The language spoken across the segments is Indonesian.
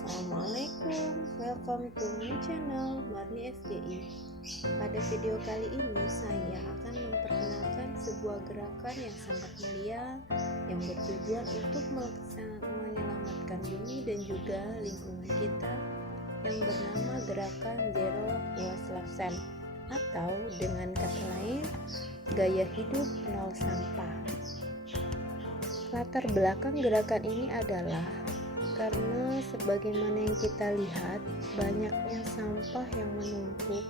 Assalamualaikum, welcome to my channel Marni FGI. Pada video kali ini saya akan memperkenalkan sebuah gerakan yang sangat mulia yang bertujuan untuk menyelamatkan bumi dan juga lingkungan kita, yang bernama gerakan Zero Waste Lifestyle, atau dengan kata lain gaya hidup nol sampah. Latar belakang gerakan ini adalah karena sebagaimana yang kita lihat, banyaknya sampah yang menumpuk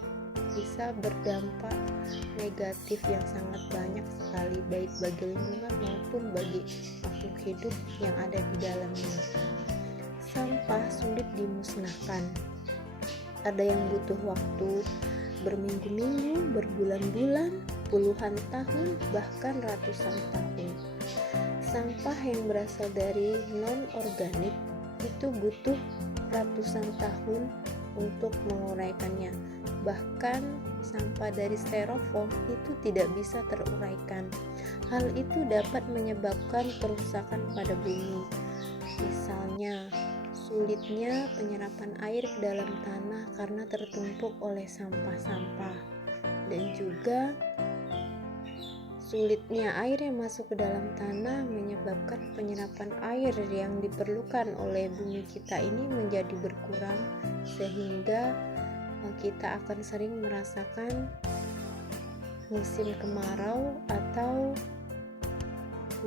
bisa berdampak negatif yang sangat banyak sekali, baik bagi lingkungan maupun bagi makhluk hidup yang ada di dalamnya. Sampah sulit dimusnahkan. Ada yang butuh waktu berminggu-minggu, berbulan-bulan, puluhan tahun, bahkan ratusan tahun. Sampah yang berasal dari non-organik itu butuh ratusan tahun untuk menguraikannya. Bahkan sampah dari styrofoam itu tidak bisa teruraikan. Hal itu dapat menyebabkan kerusakan pada bumi. Misalnya, sulitnya penyerapan air ke dalam tanah karena tertumpuk oleh sampah-sampah, dan juga sulitnya air yang masuk ke dalam tanah menyebabkan penyerapan air yang diperlukan oleh bumi kita ini menjadi berkurang, sehingga kita akan sering merasakan musim kemarau atau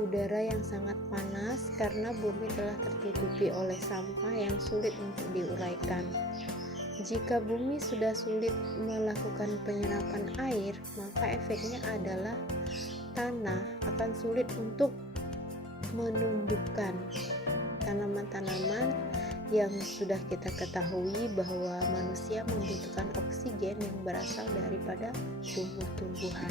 udara yang sangat panas karena bumi telah tertutupi oleh sampah yang sulit untuk diuraikan. Jika bumi sudah sulit melakukan penyerapan air, maka efeknya adalah tanah akan sulit untuk menumbuhkan tanaman-tanaman yang sudah kita ketahui bahwa manusia membutuhkan oksigen yang berasal daripada tumbuh-tumbuhan.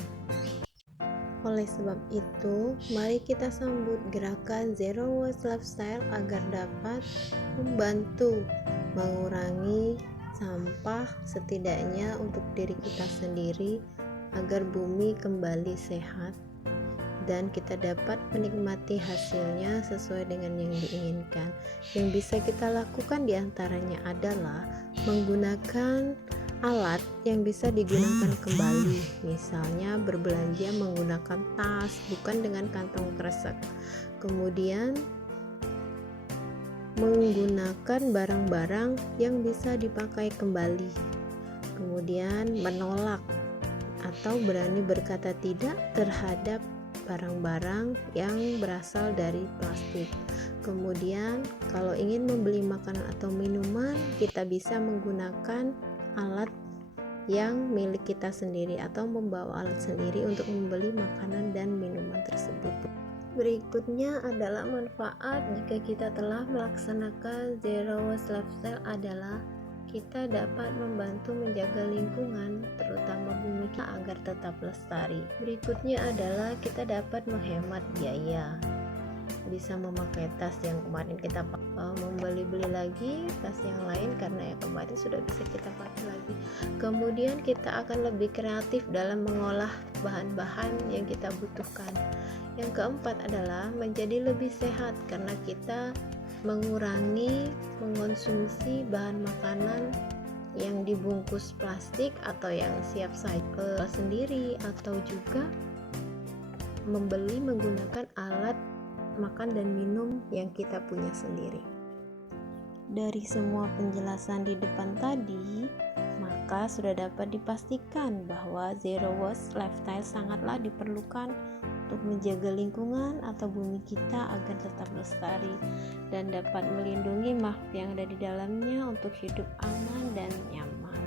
Oleh sebab itu, mari kita sambut gerakan Zero Waste Lifestyle agar dapat membantu mengurangi sampah, setidaknya untuk diri kita sendiri, agar bumi kembali sehat dan kita dapat menikmati hasilnya sesuai dengan yang diinginkan. Yang bisa kita lakukan diantaranya adalah menggunakan alat yang bisa digunakan kembali, misalnya berbelanja menggunakan tas, bukan dengan kantong kresek. Kemudian menggunakan barang-barang yang bisa dipakai kembali. Kemudian menolak atau berani berkata tidak terhadap barang-barang yang berasal dari plastik. Kemudian kalau ingin membeli makanan atau minuman, kita bisa menggunakan alat yang milik kita sendiri atau membawa alat sendiri untuk membeli makanan dan minuman tersebut. Berikutnya adalah manfaat jika kita telah melaksanakan Zero Waste Lifestyle adalah kita dapat membantu menjaga lingkungan, terutama bumi kita, agar tetap lestari. Berikutnya adalah kita dapat menghemat biaya. Bisa memakai tas yang kemarin kita membeli lagi tas yang lain karena yang kemarin sudah bisa kita pakai lagi. Kemudian kita akan lebih kreatif dalam mengolah bahan-bahan yang kita butuhkan. Yang keempat adalah menjadi lebih sehat karena kita mengurangi mengonsumsi bahan makanan yang dibungkus plastik atau yang siap saji sendiri, atau juga membeli menggunakan alat makan dan minum yang kita punya sendiri. Dari semua penjelasan di depan tadi, maka sudah dapat dipastikan bahwa Zero Waste Lifestyle sangatlah diperlukan untuk menjaga lingkungan atau bumi kita agar tetap lestari dan dapat melindungi makhluk yang ada di dalamnya untuk hidup aman dan nyaman.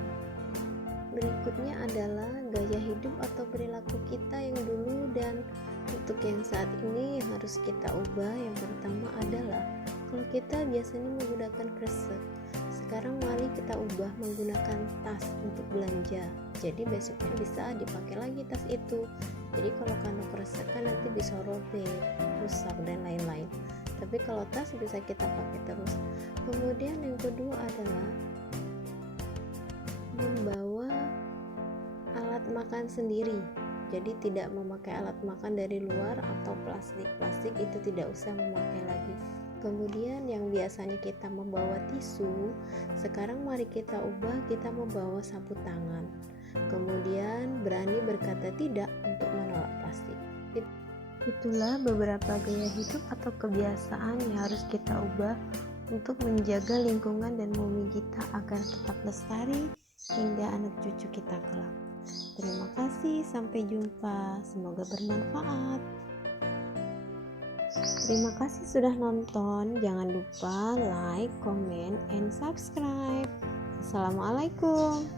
Berikutnya adalah gaya hidup atau perilaku kita yang dulu dan untuk yang saat ini yang harus kita ubah. Yang pertama adalah kalau kita biasanya menggunakan kresek, sekarang mari kita ubah menggunakan tas untuk belanja. Jadi besoknya bisa dipakai lagi tas itu. Jadi kalau kantong kresek kan nanti bisa robek, rusak dan lain-lain. Tapi kalau tas bisa kita pakai terus. Kemudian yang kedua adalah membawa alat makan sendiri. Jadi tidak memakai alat makan dari luar atau plastik itu tidak usah memakai lagi. Kemudian yang biasanya kita membawa tisu, sekarang mari kita ubah kita membawa sapu tangan. Kemudian berani berkata tidak untuk menolak plastik. Itulah beberapa gaya hidup atau kebiasaan yang harus kita ubah untuk menjaga lingkungan dan bumi kita agar tetap lestari hingga anak cucu kita kelak. Terima kasih, sampai jumpa. Semoga bermanfaat. Terima kasih sudah nonton. Jangan lupa like, comment, and subscribe. Assalamualaikum.